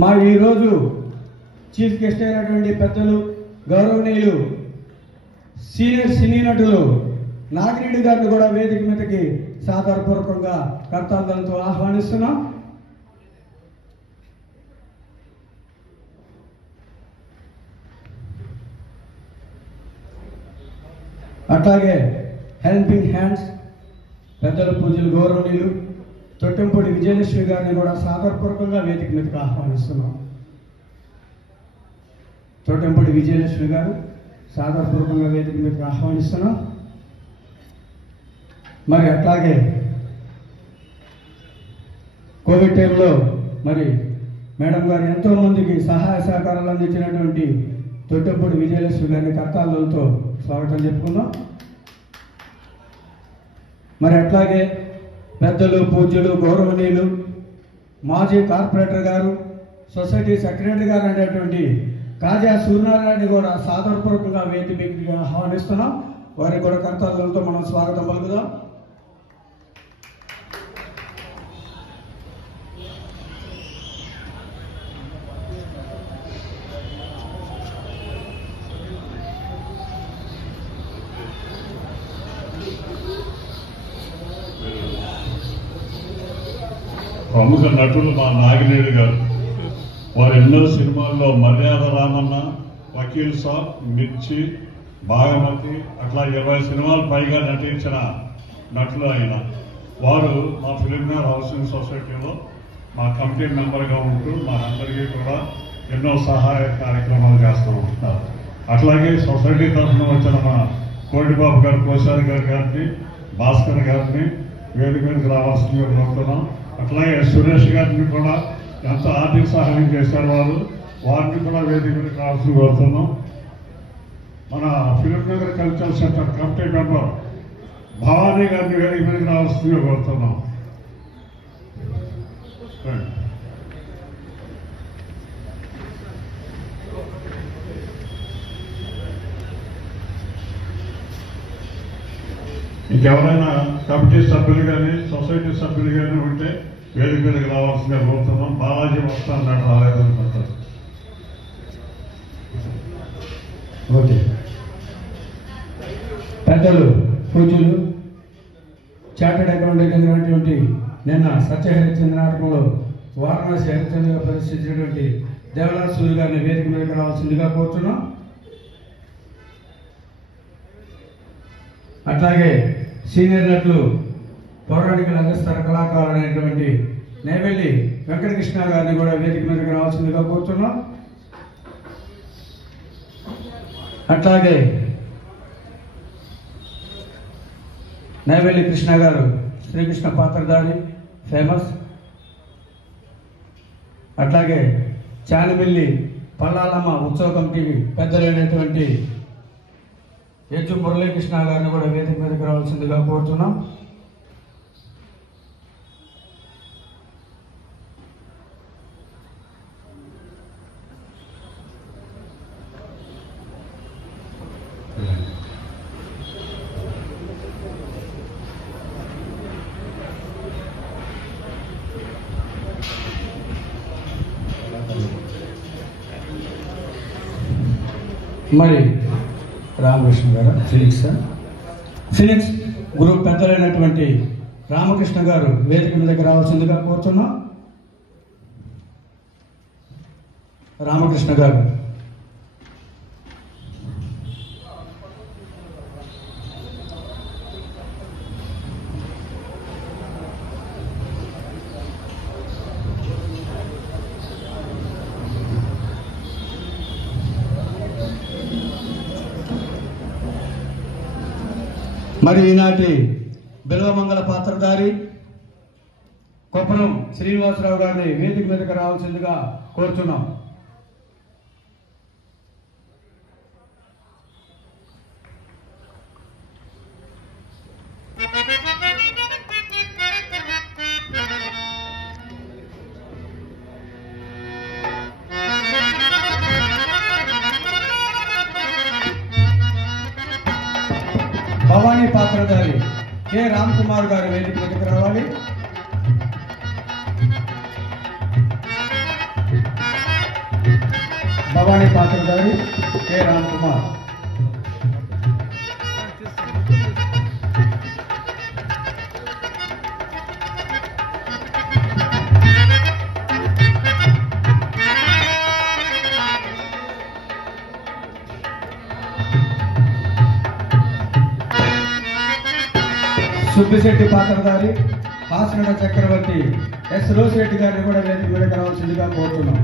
మా ఈరోజు chief guest అయినటువంటి పెద్దలు గౌరవనీయులు సీనియర్ సినీ నటులు నాగిరెడ్డి గారిని కూడా వేదిక మీదకి సాదరపూర్వకంగా కర్తార్థాలతో ఆహ్వానిస్తున్నాం. అట్లాగే హెల్పింగ్ హ్యాండ్స్ పెద్దల పూజలు గౌరవనీయులు తొట్టెంపూడి విజయలక్ష్మి గారిని కూడా సాదరపూర్వకంగా వేదిక మీదకి ఆహ్వానిస్తున్నాం. తొట్టెంపూడి విజయలక్ష్మి గారు సాదరపూర్వకంగా వేదిక మీదకి ఆహ్వానిస్తున్నాం. మరి అట్లాగే కోవిడ్ టైంలో మరి మేడం గారు ఎంతో మందికి సహాయ సహకారాలు అందించినటువంటి తొట్టెంపూడి విజయలక్ష్మి గారిని కర్తాలతో స్వాగతం చెప్పుకుందాం. మరి అట్లాగే పెద్దలు పూజ్యులు గౌరవనీయులు మాజీ కార్పొరేటర్ గారు సొసైటీ సెక్రటరీ గారు అనేటువంటి కాజా సూర్యనారాయణ కూడా సాదరపూర్వకంగా వేదికగా ఆహ్వానిస్తున్నాం. వారికి కూడా కర్తాలతో మనం స్వాగతం పలుకుదాం. ప్రముఖ నటులు మా నాగినేడు గారు, వారు ఎన్నో సినిమాల్లో మర్యాద రామన్న, వకీల్ సాబ్, మిర్చి, భాగమతి అట్లా 20 సినిమాలు పైగా నటించిన నటులు ఆయన. వారు మా ఫిలింనగర్ హౌసింగ్ సొసైటీలో మా కమిటీ మెంబర్గా ఉంటూ మనందరికీ కూడా ఎన్నో సహాయ కార్యక్రమాలు చేస్తూ ఉంటున్నారు. అట్లాగే సొసైటీ తరఫున వచ్చిన మా కోటిబాబు గారు, కోశారి గారిని, భాస్కర్ గారిని వేదిక మీదకి రావాల్సిందిగా కోరుతున్నాం. అట్లాగే సురేష్ గారిని కూడా ఎంతో ఆర్థిక సహాయం చేశారు వారిని కూడా వేదిక మీదకి రావాల్సి కోరుతున్నాం. మన Film Nagar cultural centre committee member Bhavani గారిని వేదిక మీదకి రావాల్సిందిగా కోరుతున్నాం. ఇంకెవరైనా కమిటీ సభ్యులు కానీ సొసైటీ సభ్యులు కానీ ఉంటే వేదిక మీదకి రావాల్సిందిగా కోరుతున్నాం. బాలాజీ వస్తాను రాలేదనుకుంటారు. ఓకే, పెద్దలు పూజలు చార్టెడ్ అకౌంటెంట్ అయినటువంటి నిన్న సత్యహరిచంద్ర నాటకంలో వారణాసి హరిచంద్రగా ప్రదర్శించినటువంటి దేవరాజ్ సూర్య గారిని వేదిక మీదకి రావాల్సిందిగా కోరుతున్నాం. అట్లాగే సీనియర్ నటులు పౌరాణిక రంగస్థల కళాకారులు అనేటువంటి నేవెల్లి వెంకటకృష్ణ గారిని కూడా వేదిక మీదకి రావాల్సిందిగా కోరుతున్నాం. అట్లాగే నేవెల్లి కృష్ణ గారు శ్రీకృష్ణ పాత్రధారి ఫేమస్. అట్లాగే చానిమిల్లి పల్లాలమ్మ ఉత్సవ కమిటీకి పెద్దలైనటువంటి యజ్జు మురళీకృష్ణ గారిని కూడా వేదిక మీదకి రావాల్సిందిగా కోరుతున్నాం. మరి రామకృష్ణ గారు ఫినిక్స్ గ్రూప్ పెద్దలైనటువంటి రామకృష్ణ గారు వేదిక మీదకి రావాల్సిందిగా కోరుతున్నాం. రామకృష్ణ గారు మరి ఈనాటి బిల్వమంగళ పాత్రధారి కొప్పరం శ్రీనివాసరావు గారిని వేదిక మీదకి రావాల్సిందిగా కోరుతున్నాం. భవానీ పాత్రధారి కె రామ్ కుమార్ గారు వేదిక మీదకి రావాలి. భవానీ పాత్రధారి కె రామ్ కుమార్. సుబ్బిశెట్టి పాత్రధారి హాస్నడ చక్రవర్తి ఎస్ రోసిరెడ్డి గారిని కూడా వేదిక మీద రావాల్సిందిగా కోరుతున్నాం.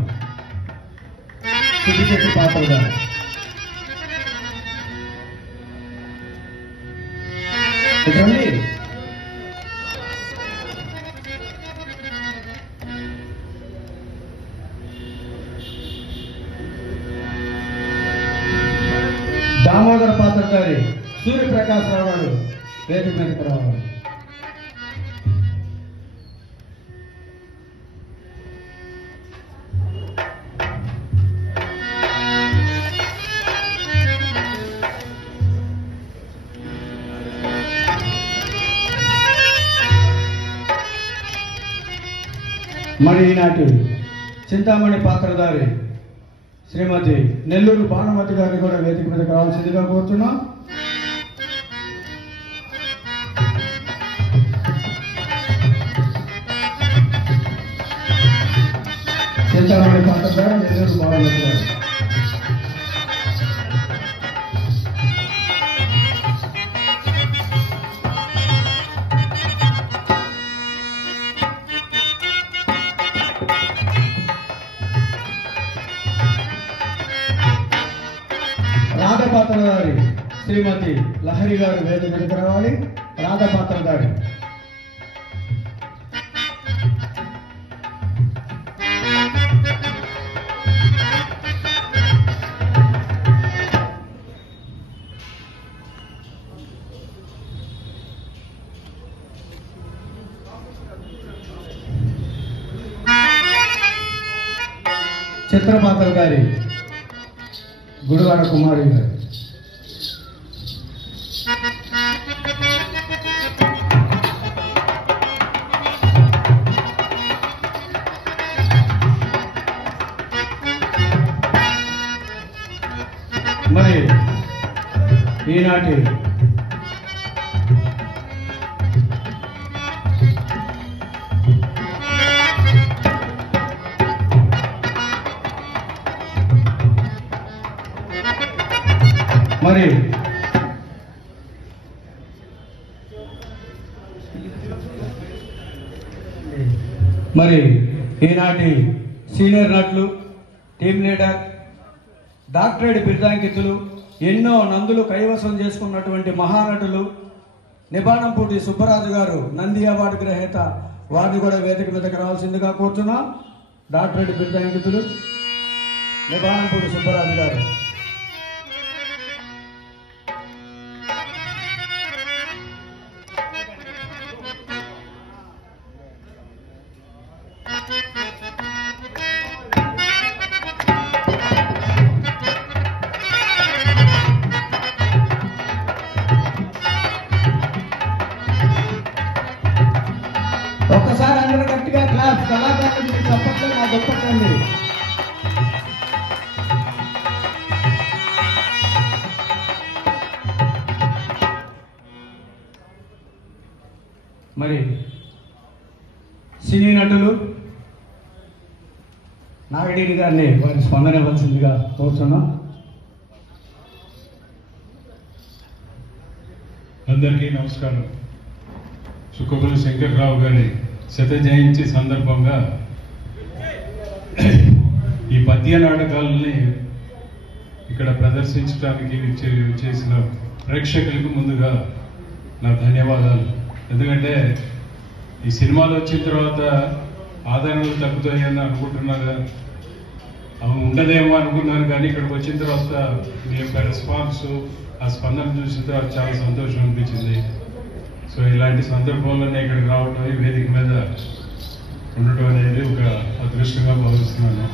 సుబ్బిశెట్టి పాత్రధారి. ఇదండి దామోదర పాత్రధారి సూర్యప్రకాశరావు గారు వేదిక మీదకి రావాలి. మరి ఈనాటి చింతామణి పాత్రధారి శ్రీమతి నెల్లూరు భానుమతి గారిని కూడా వేదిక మీదకి రావాల్సిందిగా కోరుతున్నాం. చింతామణి పాత్రధారి నెల్లూరు భానుమతి గారు. రాధపాత్రధారి శ్రీమతి లహరి గారు వేదిక మీదకి రావాలి. రాధపాత్రధారి. చిత్రపాత్రధారి గుడివాడ కుమారి గారు. మరి ఈనాటి మరి ఈనాటి సీనియర్ నటులు, టీమ్ లీడర్, డాక్టరేట్ బిరుదాంకితులు, ఎన్నో నందులు కైవసం చేసుకున్నటువంటి మహానటులు నిబాణంపూటి సుబ్బరాజు గారు నంది అవార్డు గ్రహీత, వారిని కూడా వేదిక మీదకి రావాల్సిందిగా కోరుతున్నాం. డాక్టరేట్ బిరుదాంకితులు నిబాణంపూటి సుబ్బరాజు గారు. ఒక్కసారి అందరూ గట్టిగా క్లాస్ కళాకారులు చెప్పండి, నా గొప్పండి. మరి సినీ నటులు నాగడీని గారిని వారి స్పందన ఇవ్వాల్సిందిగా కోరుతున్నాం. అందరికీ నమస్కారం. చుక్కపల్లి శంకర్రావు గారి శత జయంతి సందర్భంగా ఈ పద్య నాటకాలని ఇక్కడ ప్రదర్శించడానికి చేసిన ప్రేక్షకులకు ముందుగా నా ధన్యవాదాలు. ఎందుకంటే ఈ సినిమాలు వచ్చిన తర్వాత ఆదరణలు తగ్గుతాయని అనుకుంటున్నారు, అవి ఉండదేమో అనుకున్నాను. కానీ ఇక్కడికి వచ్చిన తర్వాత మీ యొక్క రెస్పాన్స్, ఆ స్పందన చూసిన తర్వాత చాలా సంతోషం అనిపించింది. సో ఇలాంటి సందర్భంలోనే ఇక్కడికి రావటం, ఈ వేదిక మీద ఉండటం అనేది ఒక అదృష్టంగా భావిస్తున్నాను.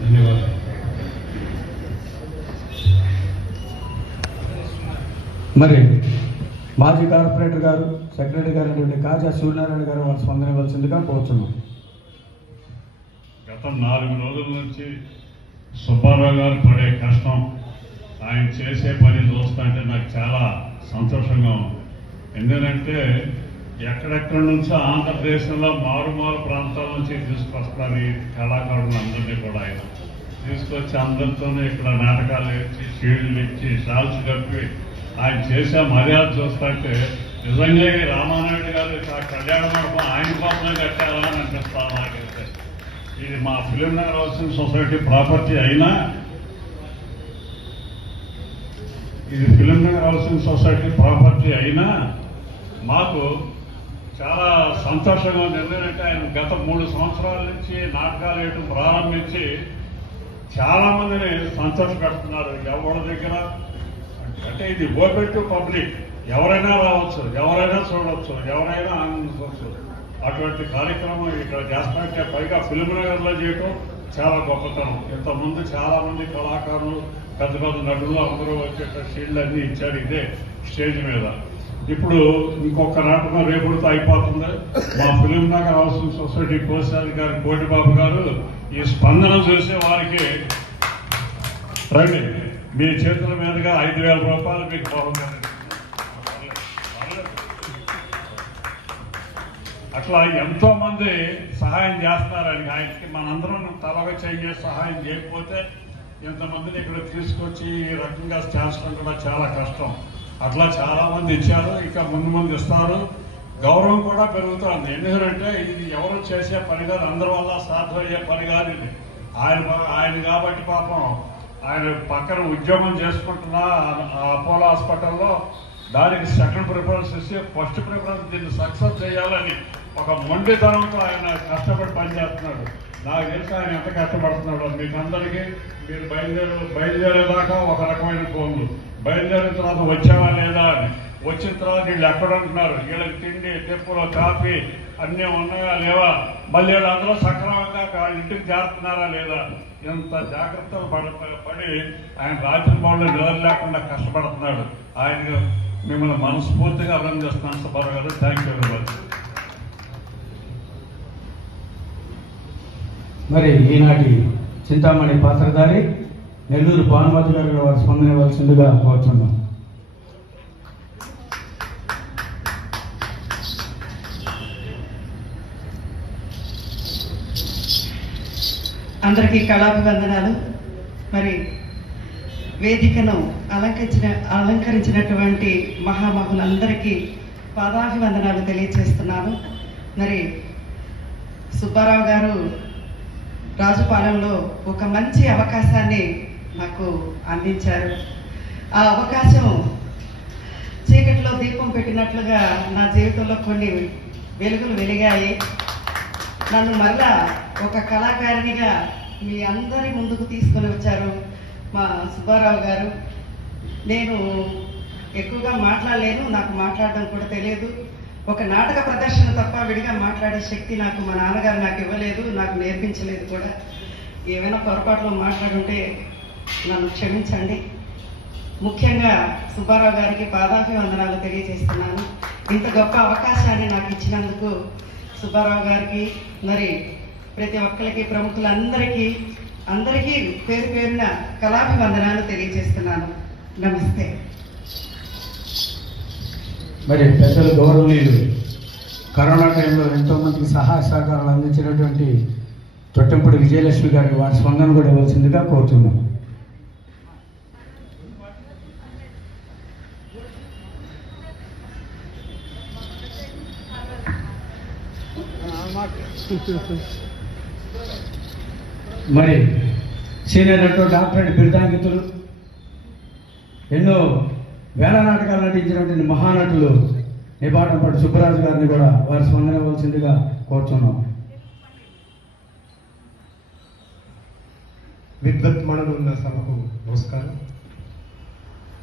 ధన్యవాదాలు. మరి మాజీ కార్పొరేటర్ గారు, సెక్రటరీ గారు అయినటువంటి కాజా సూర్యనారాయణ గారు వారి స్పందన ఇవ్వాల్సిందిగా కోరుతున్నాం. గత 4 రోజుల నుంచి సుబ్బారావు గారు పడే కష్టం, ఆయన చేసే పని చూస్తుంటే నాకు చాలా సంతోషంగా ఉంది. ఎందుకంటే ఎక్కడెక్కడి నుంచో ఆంధ్రప్రదేశ్లో మారుమారు ప్రాంతాల నుంచి తీసుకొస్తారు ఈ కళాకారులు అందరినీ కూడా ఆయన తీసుకొచ్చి అందరితోనే ఇక్కడ నాటకాలు ఇచ్చి షీల్డ్లు ఇచ్చి షాల్స్ కప్పి ఆయన చేసే మర్యాద చూస్తుంటే నిజంగా ఈ రామానాయుడు గారు కళ్యాణ మండపం ఆయన కోసమే కట్టారా అని అనిపిస్తాను నాకైతే. ఇది మా film Nagar housing society property అయినా, ఇది film Nagar housing society property అయినా మాకు చాలా సంతోషంగా ఉంది. ఎందుకంటే ఆయన గత 3 సంవత్సరాల నుంచి నాటకాలు వేయటం ప్రారంభించి చాలా మందిని సంతోషపెడుతున్నారు. ఎవరి దగ్గర అంటే ఇది ఓపెన్ టు పబ్లిక్, ఎవరైనా రావచ్చు, ఎవరైనా చూడవచ్చు, ఎవరైనా ఆనందించవచ్చు. అటువంటి కార్యక్రమం ఇక్కడ చేస్తానంటే పైగా ఫిలిం నగర్లో చేయటం చాలా గొప్పతనం. ఇంతకుముందు చాలా మంది కళాకారులు పెద్ద పెద్ద నటులు అందరూ వచ్చేట షీల్డ్ అన్ని ఇచ్చారు ఇదే స్టేజ్ మీద. ఇప్పుడు ఇంకొక నాటకం రేపుడితో అయిపోతుంది. మా ఫిలిం నగర్ హౌసింగ్ సొసైటీ కోశాధికారి కోటిబాబు గారు ఈ స్పందన చూసే వారికి రండి, మీ చేతుల మీదుగా 5,000 రూపాయలు మీకు బాగుంటుంది. అట్లా ఎంతో మంది సహాయం చేస్తున్నారని ఆయనకి మనందరం తలగా చేసే సహాయం చేయకపోతే ఇంతమందిని ఇక్కడ తీసుకొచ్చి ఈ రకంగా చేర్చడం కూడా చాలా కష్టం. అట్లా చాలా మంది ఇచ్చారు, ఇక ముందు ఇస్తారు. గౌరవం కూడా పెరుగుతుంది. ఎందుకంటే ఇది ఎవరు చేసే పని కాదు, అందరి వల్ల సాధ్యమయ్యే పని కాదు ఇది. ఆయన కాబట్టి పాపం ఆయన పక్కన ఉద్యోగం చేసుకుంటున్నా అపోలో హాస్పిటల్లో దానికి సెకండ్ ప్రిఫరెన్స్ ఇచ్చి ఫస్ట్ ప్రిఫరెన్స్ దీన్ని సక్సెస్ చేయాలని ఒక మొండితనంతో ఆయన కష్టపడి పనిచేస్తున్నాడు. నాకు తెలిసి ఆయన ఎంత కష్టపడుతున్నాడో మీకు అందరికీ. మీరు బయలుదేరేదాకా ఒక రకమైన ఫోన్లు, బయలుదేరిన తర్వాత వచ్చావా లేదా అని, వచ్చిన తర్వాత వీళ్ళు ఎక్కడ ఉంటున్నారు, వీళ్ళకి తిండి తెప్పులో కాఫీ అన్నీ ఉన్నాయా లేవా, మళ్ళీ వీళ్ళందరూ సక్రమంగా వాళ్ళ ఇంటికి చేరుతున్నారా లేదా, ఎంత జాగ్రత్తలు పడి ఆయన రాత్రి బాళ్ళు నిద్ర లేకుండా కష్టపడుతున్నాడు. ఆయన మిమ్మల్ని మనస్ఫూర్తిగా అభినందిస్తున్నాను సుబ్బారావు గారు. Thank you very much. మరి ఈనాటి చింతామణి పాత్రధారి నెల్లూరు భానుమతి గారు వారి స్పందన ఇవ్వాల్సిందిగా కోరుతున్నాం. అందరికీ కళాభివందనాలు. మరి వేదికను అలంకరించినటువంటి మహామహులందరికీ పాదాభివందనాలు తెలియజేస్తున్నాను. మరి సుబ్బారావు గారు రాజుపాలెంలో ఒక మంచి అవకాశాన్ని నాకు అందించారు. ఆ అవకాశం చీకటిలో దీపం పెట్టినట్లుగా నా జీవితంలో కొన్ని వెలుగులు వెలిగాయి. నన్ను మళ్ళా ఒక కళాకారిణిగా మీ అందరి ముందుకు తీసుకొని వచ్చారు మా సుబ్బారావు గారు. నేను ఎక్కువగా మాట్లాడలేను, నాకు మాట్లాడడం కూడా తెలియదు. ఒక నాటక ప్రదర్శన తప్ప విడిగా మాట్లాడే శక్తి నాకు మా నాన్నగారు నాకు ఇవ్వలేదు, నాకు నేర్పించలేదు కూడా. ఏమైనా పొరపాట్లో మాట్లాడుంటే నన్ను క్షమించండి. ముఖ్యంగా సుబ్బారావు గారికి పాదాభివందనాలు తెలియజేస్తున్నాను. ఇంత గొప్ప అవకాశాన్ని నాకు ఇచ్చినందుకు సుబ్బారావు గారికి, మరి ప్రతి ఒక్కరికి, ప్రముఖులందరికీ పేరు పేరున కళాభివందనాలు తెలియజేస్తున్నాను. నమస్తే. మరి పెద్దలు గౌరవనీయులు కరోనా టైంలో ఎంతో మందికి సహాయ సహకారాలు అందించినటువంటి తొట్టెంపూడి విజయలక్ష్మి గారికి వారి స్పందన కూడా ఇవ్వాల్సిందిగా కోరుతున్నాం. మరి సీనియర్ నటుడు డాక్టరేట్ బిరుదాంకితులు, ఎన్నో వేల నాటకాలు నటించినటువంటి మహానటులు నిబాటంపాటి సుబ్బరాజు గారిని కూడా వారి స్పందన ఇవ్వాల్సిందిగా కోరుతున్నాం. విద్వత్మణులు ఉన్న సభకు నమస్కారం.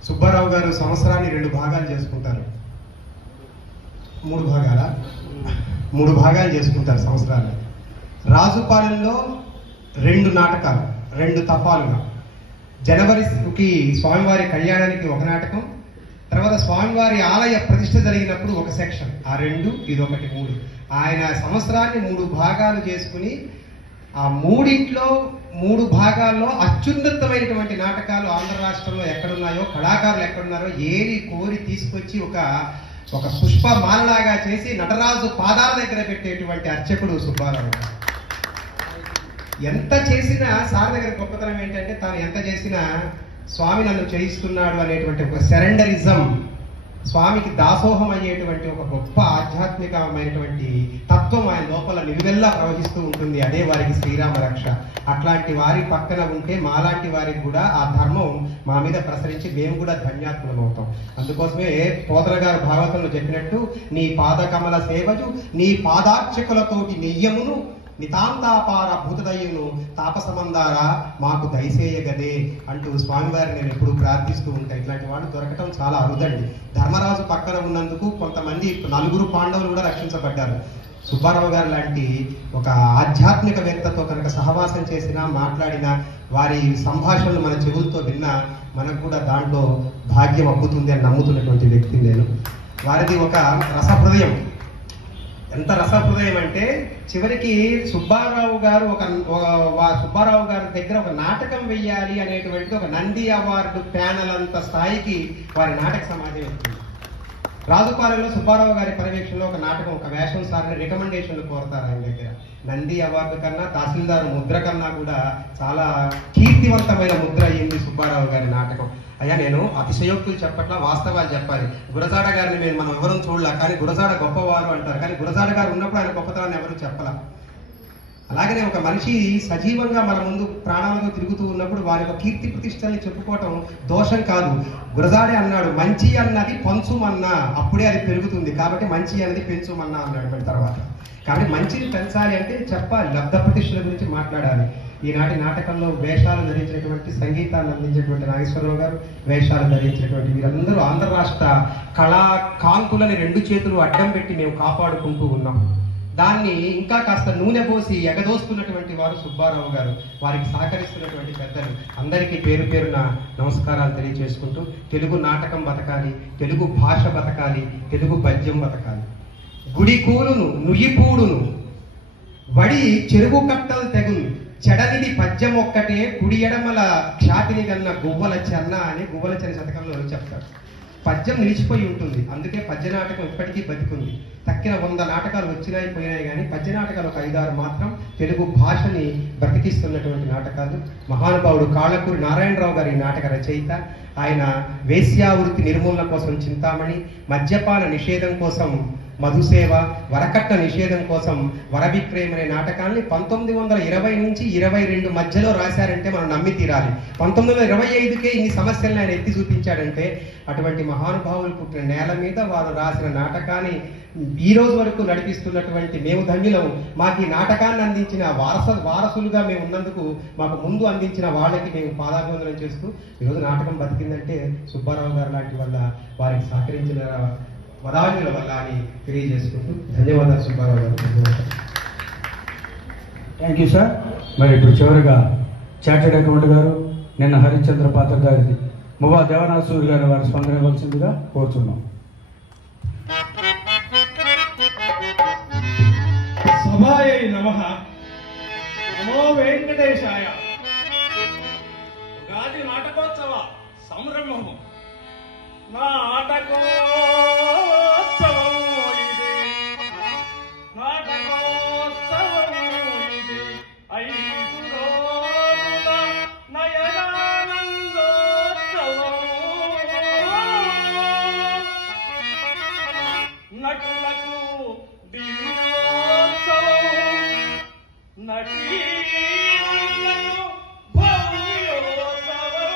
సుబ్బారావు గారు సంవత్సరాన్ని 2 భాగాలు చేసుకుంటారు. 3 భాగాలు చేసుకుంటారు సంవత్సరాలు. రాజుపాలెంలో 2 నాటకాలు, 2 తఫాలుగా. జనవరికి స్వామివారి కళ్యాణానికి ఒక నాటకం, తర్వాత స్వామివారి ఆలయ ప్రతిష్ఠ జరిగినప్పుడు ఒక సెక్షన్. ఆ 2, ఇదొకటి 3. ఆయన సంవత్సరాన్ని 3 భాగాలు చేసుకుని ఆ మూడింట్లో 3 భాగాల్లో అత్యున్నతమైనటువంటి నాటకాలు ఆంధ్ర రాష్ట్రంలో ఎక్కడున్నాయో, కళాకారులు ఎక్కడున్నారో ఏరి కోరి తీసుకొచ్చి ఒక పుష్పమాలలాగా చేసి నటరాజు పాదాల దగ్గర పెట్టేటువంటి అర్చకుడు సుబ్బారావు. ఎంత చేసినా సార్ దగ్గర గొప్పతనం ఏంటంటే తాను ఎంత చేసినా స్వామి నన్ను చేయిస్తున్నాడు అనేటువంటి ఒక సెరెండరిజం, స్వామికి దాసోహం అయ్యేటువంటి ఒక గొప్ప ఆధ్యాత్మికమైనటువంటి తత్వం ఆయన లోపల నిలువెల్లా ప్రవహిస్తూ ఉంటుంది. అదే వారికి శ్రీరామ రక్ష. అట్లాంటి వారి పక్కన ఉంటే మాలాంటి వారికి కూడా ఆ ధర్మం మా మీద ప్రసరించి మేము కూడా ధన్యాత్మలం అవుతాం. అందుకోసమే పోతన గారు భాగవతంలో చెప్పినట్టు, నీ పాదకమల సేవజు నీ పాదార్చకులతోటి నెయ్యమును నితాంతాపార భూతదయ్యును తాపసమందారా మాకు దయసేయగదే అంటూ స్వామివారిని నేను ఎప్పుడు ప్రార్థిస్తూ ఉంటాను. ఇట్లాంటి వాళ్ళు దొరకటం చాలా అరుదండి. ధర్మరాజు పక్కన ఉన్నందుకు కొంతమంది 4 పాండవులు కూడా రక్షించబడ్డారు. సుబ్బారావు గారు లాంటి ఒక ఆధ్యాత్మికవేత్తతో కనుక సహవాసం చేసినా, మాట్లాడినా, వారి సంభాషణలు మన చెవులతో విన్నా మనకు కూడా దాంట్లో భాగ్యం అబ్బుతుంది అని నమ్ముతున్నటువంటి వ్యక్తిని నేను. వారిది ఒక రసహృదయం. ఎంత రసహృదయం అంటే చివరికి సుబ్బారావు గారు సుబ్బారావు గారి దగ్గర ఒక నాటకం వెయ్యాలి అనేటువంటిది ఒక నంది అవార్డు ప్యానల్ అంత స్థాయికి వారి నాటక సమాజం వచ్చింది. రాజుపాలెంలో సుబ్బారావు గారి పర్యవేక్షణలో ఒక నాటకం, ఒక వేషం సార్ని రికమెండేషన్లు కోరతారు ఆయన దగ్గర. నంది అవార్డు కన్నా, తహసీల్దార్ ముద్ర కన్నా కూడా చాలా కీర్తివంతమైన ముద్ర అయ్యింది సుబ్బారావు గారి నాటకం. అయ్యా నేను అతిశయోక్తులు చెప్పట్లా, వాస్తవాలు చెప్పాలి. గురజాడ గారిని మనం ఎవరూ చూడలే, కానీ గురజాడ గొప్పవారు అంటారు. కానీ గురజాడ గారు ఉన్నప్పుడు ఆయన గొప్పతనాన్ని ఎవరు చెప్పలా. అలాగనే ఒక మనిషి సజీవంగా మన ముందు ప్రాణాలతో తిరుగుతూ ఉన్నప్పుడు వారి యొక్క కీర్తి ప్రతిష్టల్ని చెప్పుకోవటం దోషం కాదు. గురజాడే అన్నాడు, మంచి అన్నది పంచుమన్నా అప్పుడే అది పెరుగుతుంది, కాబట్టి మంచి అన్నది పెంచుమన్నా అన్నాడు. తర్వాత కాబట్టి మంచిని పెంచాలి అంటే చెప్పాలి, లబ్ధ ప్రతిష్టల గురించి మాట్లాడాలి. ఈనాటి నాటకంలో వేషాలు ధరించినటువంటి, సంగీతాన్ని అందించినటువంటి నాగేశ్వరరావు గారు, వేషాలు ధరించినటువంటి వీరందరూ ఆంధ్ర రాష్ట్ర కళా కాంతులని 2 చేతులు అడ్డం పెట్టి మేము కాపాడుకుంటూ ఉన్నాం. దాన్ని ఇంకా కాస్త నూనె పోసి ఎగదోస్తున్నటువంటి వారు సుబ్బారావు గారు. వారికి సహకరిస్తున్నటువంటి పెద్దలు అందరికీ పేరు పేరున నమస్కారాలు తెలియజేసుకుంటూ, తెలుగు నాటకం బతకాలి, తెలుగు భాష బతకాలి, తెలుగు పద్యం బతకాలి. గుడి కూలును నుయ్యిపూడును వడి చెరుగు కట్టలు తెగును చెడనిది పద్యం ఒక్కటే కుడి ఎడమల ఖ్యాతిని కన్న గువ్వల చెన్న అని గువ్వల చెన్న శతకంలో చెప్తారు. పద్యం నిలిచిపోయి ఉంటుంది, అందుకే పద్య నాటకం ఇప్పటికీ బతికుంది. తక్కిన 100 నాటకాలు వచ్చినాయి పోయినాయి, కానీ పద్య నాటకాలు ఒక 5-6 మాత్రం తెలుగు భాషని బ్రతికిస్తున్నటువంటి నాటకాలు. మహానుభావుడు కాళ్ళకూరి నారాయణరావు గారి నాటక రచయిత. ఆయన వేశ్యావృత్తి నిర్మూలన కోసం చింతామణి, మద్యపాన నిషేధం కోసం మధుసేవ, వరకట్న నిషేధం కోసం వరవిక్రయం అనే నాటకాన్ని 1920 నుంచి 22 మధ్యలో రాశారంటే మనం నమ్మి తీరాలి. 1925కే ఇన్ని సమస్యలను ఆయన ఎత్తి చూపించాడంటే అటువంటి మహానుభావులు పుట్టిన నేల మీద వారు రాసిన నాటకాన్ని ఈ రోజు వరకు నడిపిస్తున్నటువంటి మేము ధన్యులం. మాకు ఈ నాటకాన్ని అందించిన వారసులుగా మేము ఉన్నందుకు మాకు ముందు అందించిన వాళ్ళకి మేము పాదాభివందనం చేస్తూ ఈరోజు నాటకం బతికిందంటే సుబ్బారావు గారు లాంటి వల్ల, వారికి సహకరించిన వదాన్యుల వల్ల అని తెలియజేసుకుంటూ ధన్యవాదాలు సుబ్బారావు గారు. Thank you sir. మరి ఇప్పుడు చివరిగా చార్టెడ్ అకౌంట్ గారు, నిన్న హరిశ్చంద్ర పాత్ర గారిది మువ్వా దేవనాథ సూరి గారు వారి స్పందన ఇవ్వాల్సిందిగా కోరుతున్నాం. సభాయై నమః. నమో వెంకటేశాయ. ఉగాది నాటకోత్సవ సంరంభము. నాటకోత్సవం ఇది, నాటకోత్సవం ఇది, 5 రోజుల నయనానందోత్సవం. నటులకు దివ్యోత్సవం, నటీలకు భవ్యోత్సవం.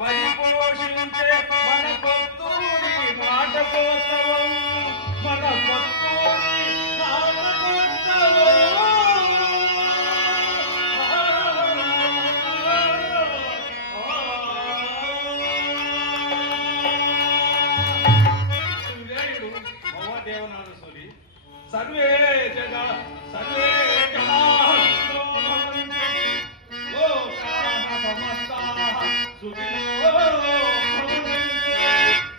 పరిపోషించే మన కొత్తూరి నాటకోత్సవం మన కొత్తూరి దేవనాథులి సర్వే జగ సర్వే జనాః లోకాః సమస్తాః సుఖినో భవంతు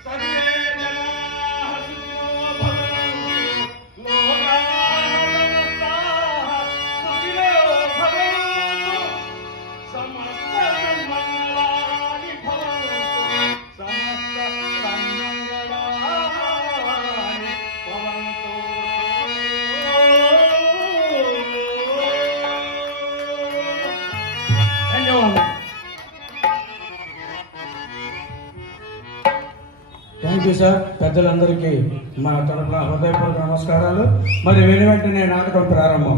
సర్వే జనాః సుఖినో భవంతు లోకాః సమస్తాః సుఖినో భవంతు సమస్త సన్మంగళాని భవంతు సమస్త సన్మంగళాని భవంతు. ధన్యవాదాలు. Thank you sir. పెద్దలందరికీ మా తరఫున హృదయపూర్వక నమస్కారాలు. మరి వెను వెంటనే నాటకం ప్రారంభం.